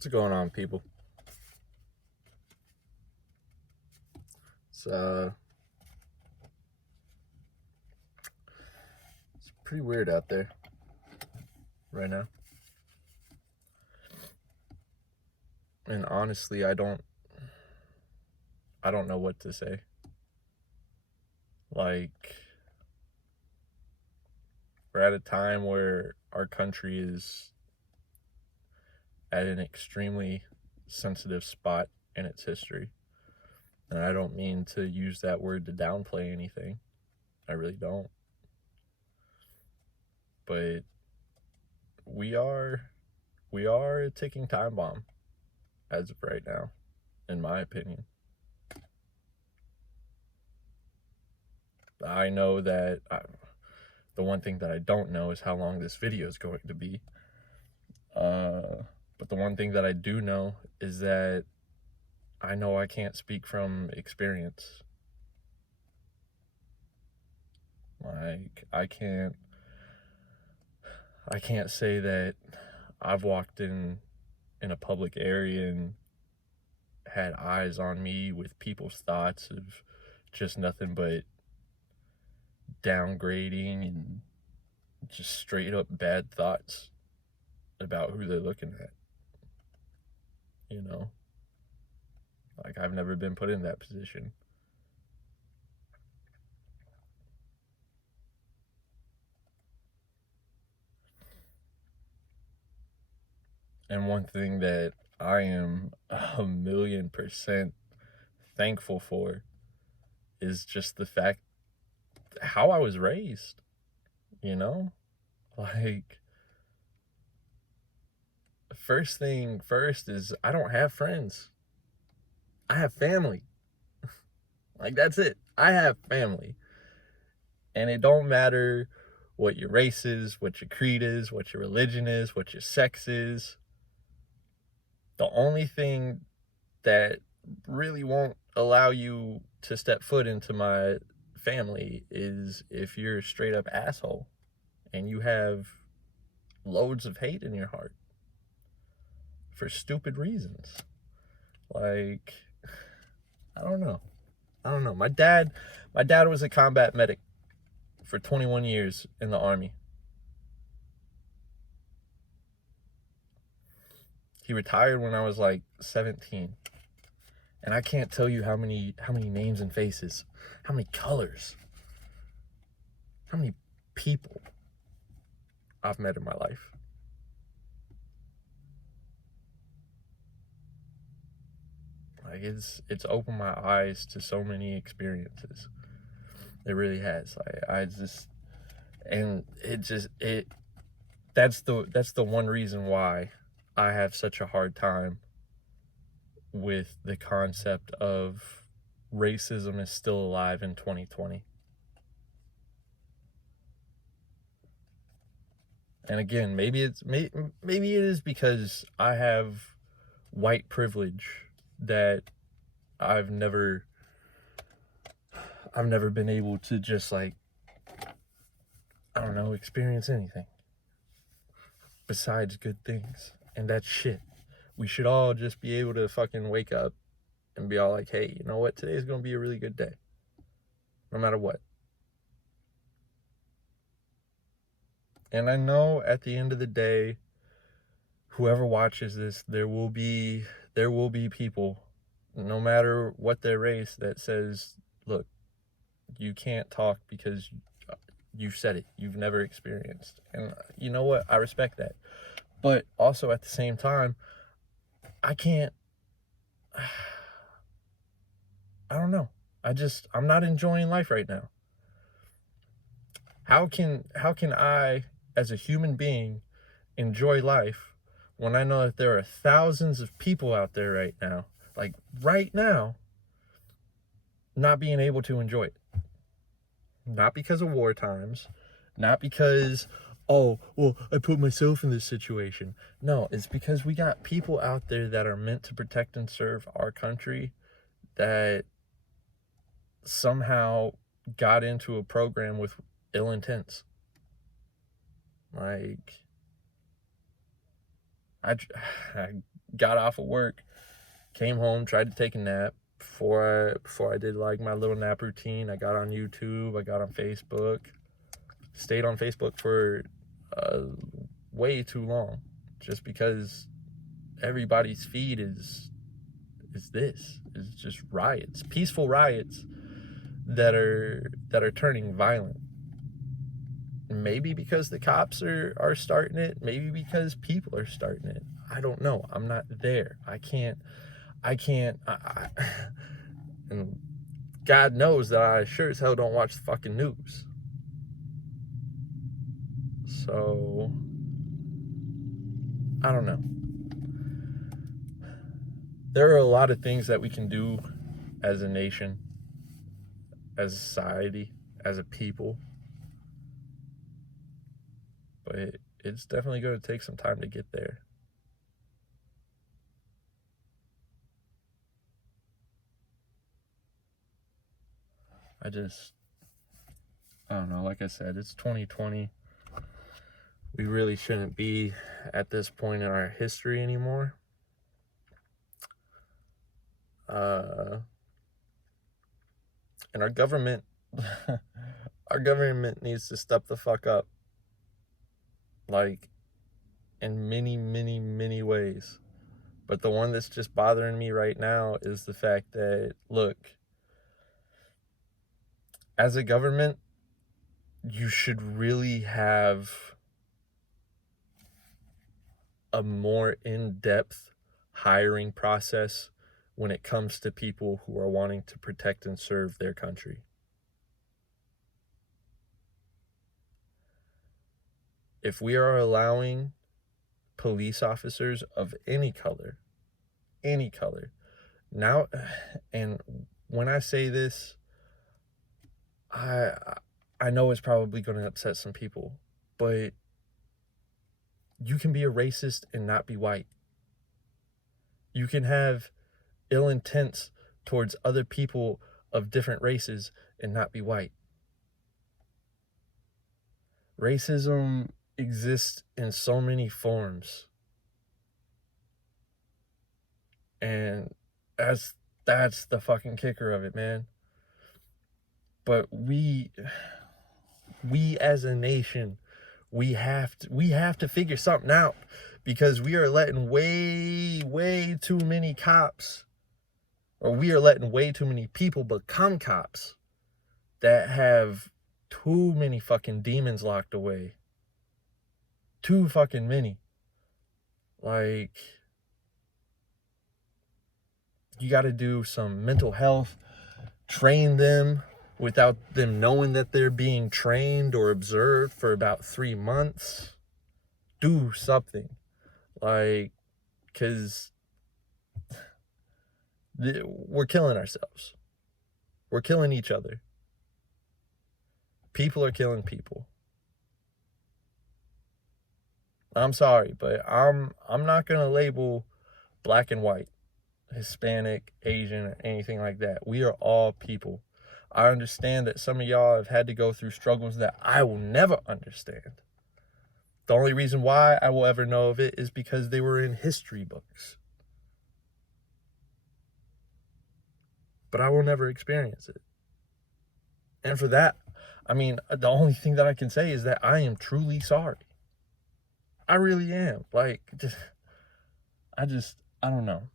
What's going on, people? It's it's pretty weird out there right now. And honestly, I don't know what to say. Like, we're at a time where our country is at an extremely sensitive spot in its history. And I don't mean to use that word to downplay anything. I really don't. But we are a ticking time bomb as of right now, in my opinion. I know that the one thing that I don't know is how long this video is going to be. But the one thing that I do know is that I know I can't speak from experience. Like, I can't say that I've walked in a public area and had eyes on me with people's thoughts of just nothing but downgrading and just straight up bad thoughts about who they're looking at. You know? Like, I've never been put in that position. And one thing that I am 1,000,000% thankful for is just the fact how I was raised, you know? Like, first thing first is I don't have friends. I have family. Like, that's it. I have family. And it don't matter what your race is, what your creed is, what your religion is, what your sex is. The only thing that really won't allow you to step foot into my family is if you're a straight up asshole and you have loads of hate in your heart for stupid reasons. Like, I don't know. My dad was a combat medic for 21 years in the Army. He retired when I was like 17. And I can't tell you how many names and faces, how many colors, how many people I've met in my life. Like, it's opened my eyes to so many experiences. It really has. That's the one reason why I have such a hard time with the concept of racism is still alive in 2020. And again, maybe it is because I have white privilege that I've never been able to just, like, I don't know, experience anything besides good things. And that's shit. We should all just be able to fucking wake up and be all like, hey, you know what? Today's going to be a really good day. No matter what. And I know at the end of the day, whoever watches this, there will be people, no matter what their race, that says, look, you can't talk because you've said it. You've never experienced. And you know what? I respect that. But also at the same time, I can't, I don't know. I'm not enjoying life right now. How can I, as a human being, enjoy life when I know that there are thousands of people out there right now, like right now, not being able to enjoy it? Not because of war times, not because, oh, well, I put myself in this situation. No, it's because we got people out there that are meant to protect and serve our country that somehow got into a program with ill intents. Like, got off of work, came home, tried to take a nap. Before I did like my little nap routine, I got on YouTube, I got on Facebook, stayed on Facebook for way too long, just because everybody's feed is just riots, peaceful riots that are turning violent. Maybe because the cops are starting it, maybe because people are starting it. I don't know. I'm not there. I can't and God knows that I sure as hell don't watch the fucking news. So I don't know. There are a lot of things that we can do as a nation, as a society, as a people, but it's definitely going to take some time to get there. I don't know, like I said, it's 2020. We really shouldn't be at this point in our history anymore. And our government needs to step the fuck up, like, in many, many, many ways. But the one that's just bothering me right now is the fact that, look, as a government, you should really have a more in-depth hiring process when it comes to people who are wanting to protect and serve their country. If we are allowing police officers of any color, now, and when I say this, I know it's probably going to upset some people, but you can be a racist and not be white. You can have ill intents towards other people of different races and not be white. Racism exists in so many forms. And that's the fucking kicker of it, man. But we as a nation, we have to figure something out, because we are letting way too many cops, or we are letting way too many people become cops that have too many fucking demons locked away. Too fucking many. Like, you got to do some mental health, train them without them knowing that they're being trained or observed for about 3 months. Do something. Like, because we're killing ourselves. We're killing each other. People are killing people. I'm sorry, but I'm not going to label black and white, Hispanic, Asian, or anything like that. We are all people. I understand that some of y'all have had to go through struggles that I will never understand. The only reason why I will ever know of it is because they were in history books. But I will never experience it. And for that, I mean, the only thing that I can say is that I am truly sorry. I really am. Like, I don't know.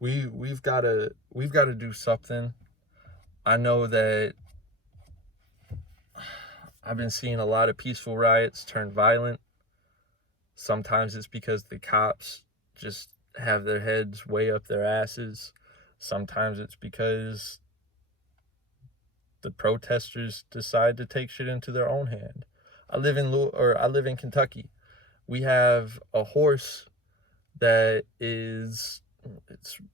We've got to do something. I know that I've been seeing a lot of peaceful riots turn violent. Sometimes it's because the cops just have their heads way up their asses. Sometimes it's because the protesters decide to take shit into their own hand. I live in Kentucky. We have a horse that is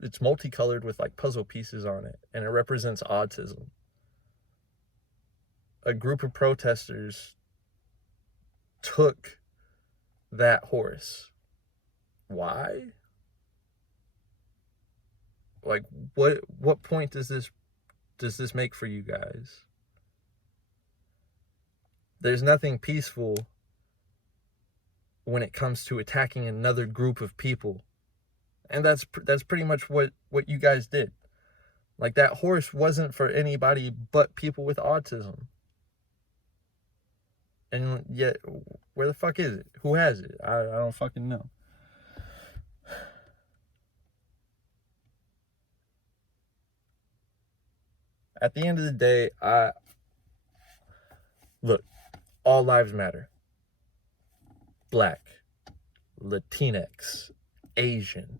it's multicolored with like puzzle pieces on it, and it represents autism. A group of protesters took that horse. Why? Like, what point does this make for you guys? There's nothing peaceful when it comes to attacking another group of people. And that's pretty much what you guys did. Like, that horse wasn't for anybody but people with autism. And yet, where the fuck is it? Who has it? I don't fucking know. At the end of the day, look, all lives matter. Black, Latinx, Asian,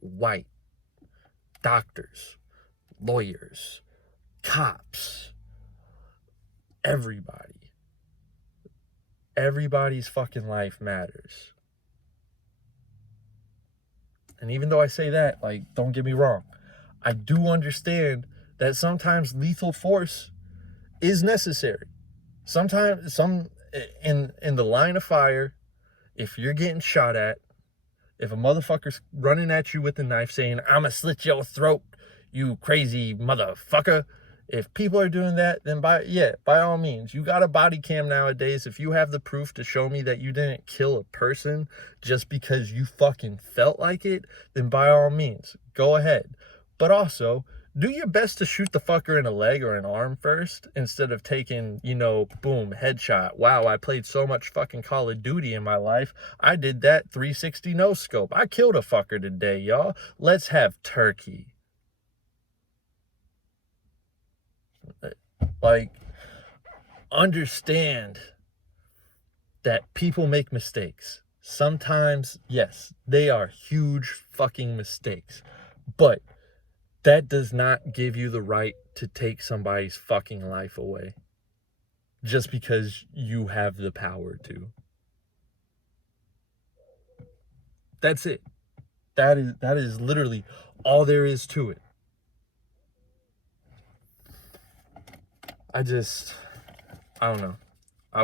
white, doctors, lawyers, cops, everybody. Everybody's fucking life matters. And even though I say that, like, don't get me wrong, I do understand that sometimes lethal force is necessary. Sometimes, in the line of fire, if you're getting shot at, if a motherfucker's running at you with a knife saying, "I'ma slit your throat, you crazy motherfucker," if people are doing that, then by all means, you got a body cam nowadays. If you have the proof to show me that you didn't kill a person just because you fucking felt like it, then by all means, go ahead. But also, do your best to shoot the fucker in a leg or an arm first, instead of taking, boom, headshot. Wow, I played so much fucking Call of Duty in my life. I did that 360 no scope. I killed a fucker today, y'all. Let's have turkey. Like, understand that people make mistakes. Sometimes, yes, they are huge fucking mistakes. But that does not give you the right to take somebody's fucking life away just because you have the power to. That's it. That is literally all there is to it. I don't know. I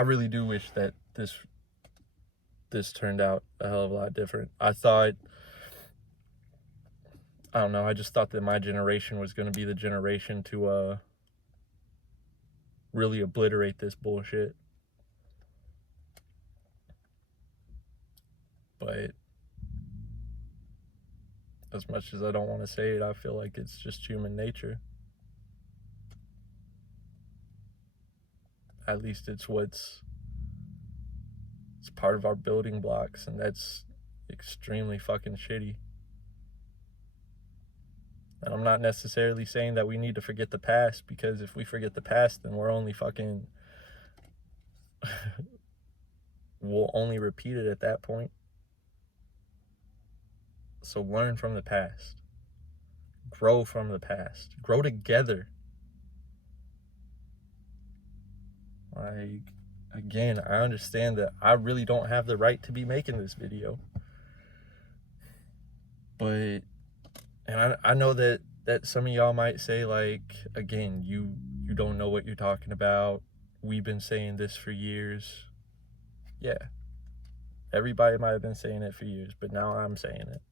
really do wish that this turned out a hell of a lot different. I don't know, I just thought that my generation was going to be the generation to really obliterate this bullshit. But as much as I don't want to say it, I feel like it's just human nature. At least it's part of our building blocks, and that's extremely fucking shitty. And I'm not necessarily saying that we need to forget the past, because if we forget the past, then we're only fucking we'll only repeat it at that point. So learn from the past. Grow from the past. Grow together. Like, again, I understand that I really don't have the right to be making this video. But, and I know that some of y'all might say, like, again, you don't know what you're talking about. We've been saying this for years. Yeah. Everybody might have been saying it for years, but now I'm saying it.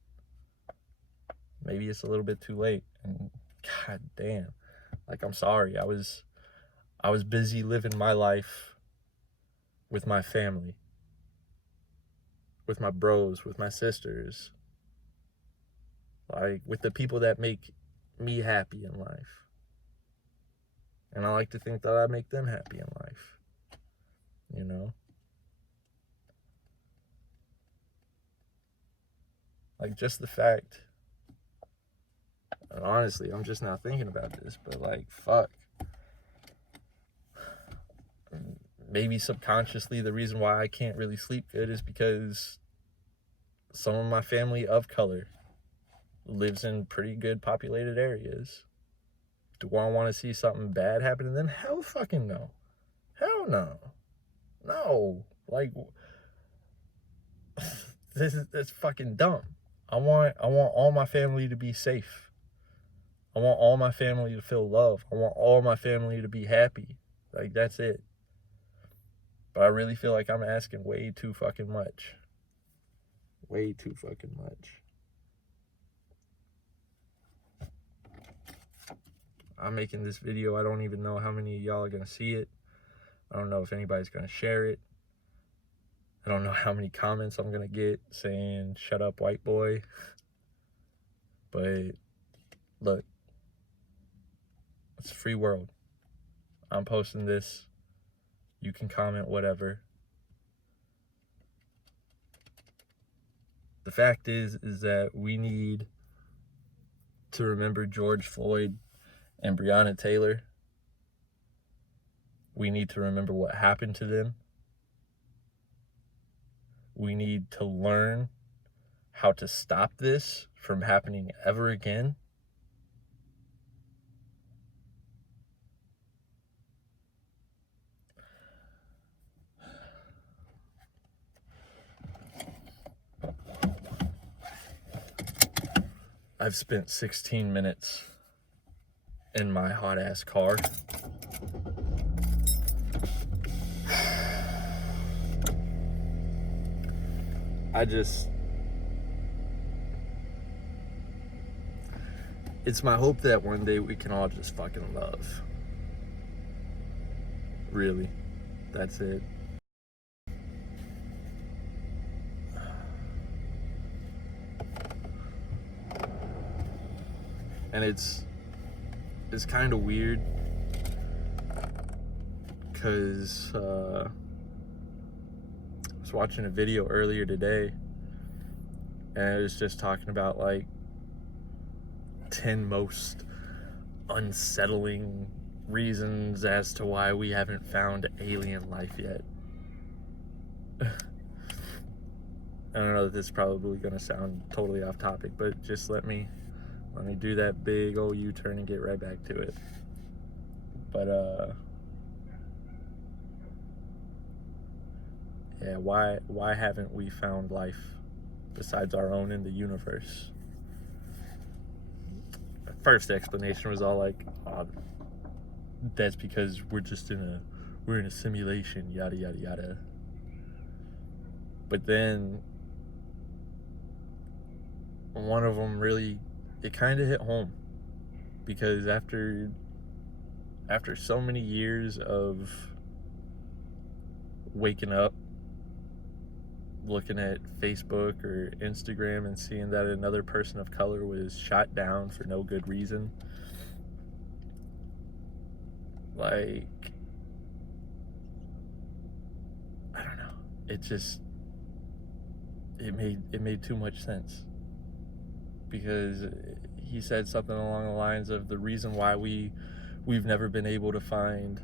Maybe it's a little bit too late. And god damn. Like, I'm sorry. I was busy living my life with my family, with my bros, with my sisters, like, with the people that make me happy in life. And I like to think that I make them happy in life, Like, just the fact, and honestly, I'm just now thinking about this, but, like, fuck. Maybe subconsciously the reason why I can't really sleep good is because some of my family of color lives in pretty good populated areas. Do I want to see something bad happen to them? Hell fucking no. Hell no. No. Like, that's fucking dumb. I want all my family to be safe. I want all my family to feel love. I want all my family to be happy. Like, that's it. But I really feel like I'm asking way too fucking much. Way too fucking much. I'm making this video. I don't even know how many of y'all are going to see it. I don't know if anybody's going to share it. I don't know how many comments I'm going to get saying, shut up, white boy. But look, it's a free world. I'm posting this. You can comment whatever. The fact is that we need to remember George Floyd and Breonna Taylor. We need to remember what happened to them. We need to learn how to stop this from happening ever again. I've spent 16 minutes in my hot-ass car. It's my hope that one day we can all just fucking love. Really, that's it. And it's kind of weird because I was watching a video earlier today and it was just talking about like 10 most unsettling reasons as to why we haven't found alien life yet. I don't know that this is probably going to sound totally off topic, but just let me do that big old U-turn and get right back to it. But yeah, why haven't we found life besides our own in the universe? The first explanation was all like, oh, that's because we're in a simulation, yada yada yada. But then one of them really, it kind of hit home, because after so many years of waking up, looking at Facebook or Instagram and seeing that another person of color was shot down for no good reason, like, I don't know, it made too much sense, because he said something along the lines of the reason why we've never been able to find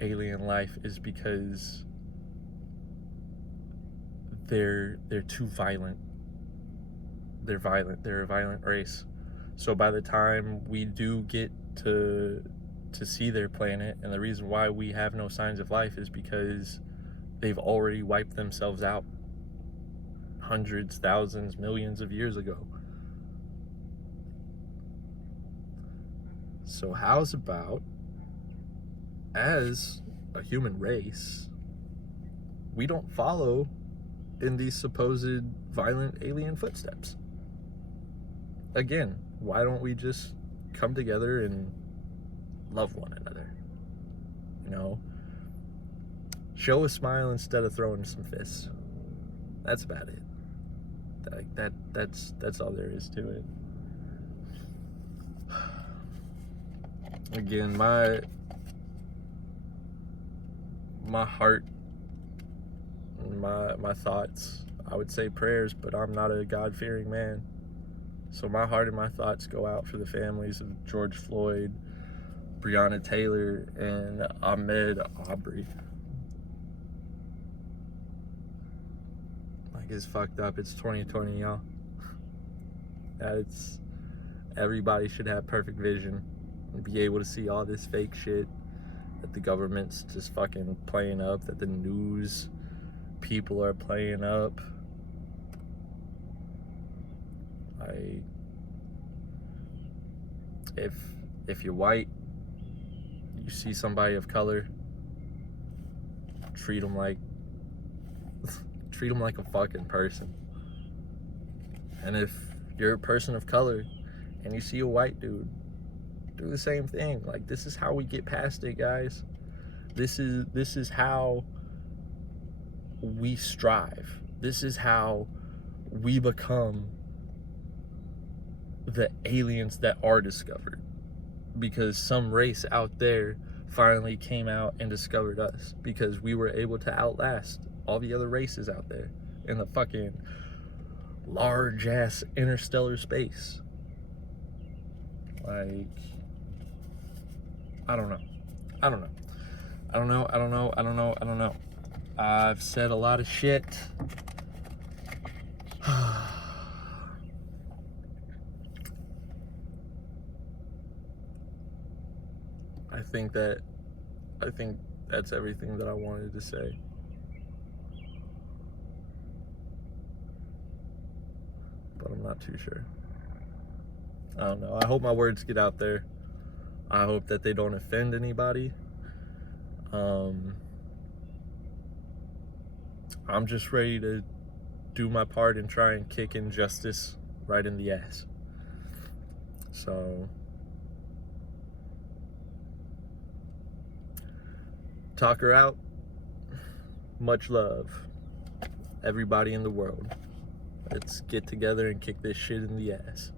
alien life is because they're too violent. They're violent. They're a violent race. So by the time we do get to see their planet, and the reason why we have no signs of life is because they've already wiped themselves out hundreds, thousands, millions of years ago. So how's about, as a human race, we don't follow in these supposed violent alien footsteps? Again, why don't we just come together and love one another? You know, show a smile instead of throwing some fists. That's about it. Like that's all there is to it. Again, my heart, my thoughts, I would say prayers, but I'm not a God-fearing man. So my heart and my thoughts go out for the families of George Floyd, Breonna Taylor, and Ahmaud Arbery. Like, it's fucked up. It's 2020, y'all. Everybody should have perfect vision and be able to see all this fake shit that the government's just fucking playing up, that the news people are playing up. Like, if you're white, you see somebody of color, treat them like a fucking person. And if you're a person of color and you see a white dude, do the same thing. Like, this is how we get past it, guys. This is how we strive. This is how we become the aliens that are discovered, because some race out there finally came out and discovered us, because we were able to outlast all the other races out there in the fucking large ass interstellar space. Like, I don't know. I've said a lot of shit. I think that's everything that I wanted to say. But I'm not too sure. I don't know. I hope my words get out there. I hope that they don't offend anybody. I'm just ready to do my part and try and kick injustice right in the ass. So, talk her out. Much love, everybody in the world. Let's get together and kick this shit in the ass.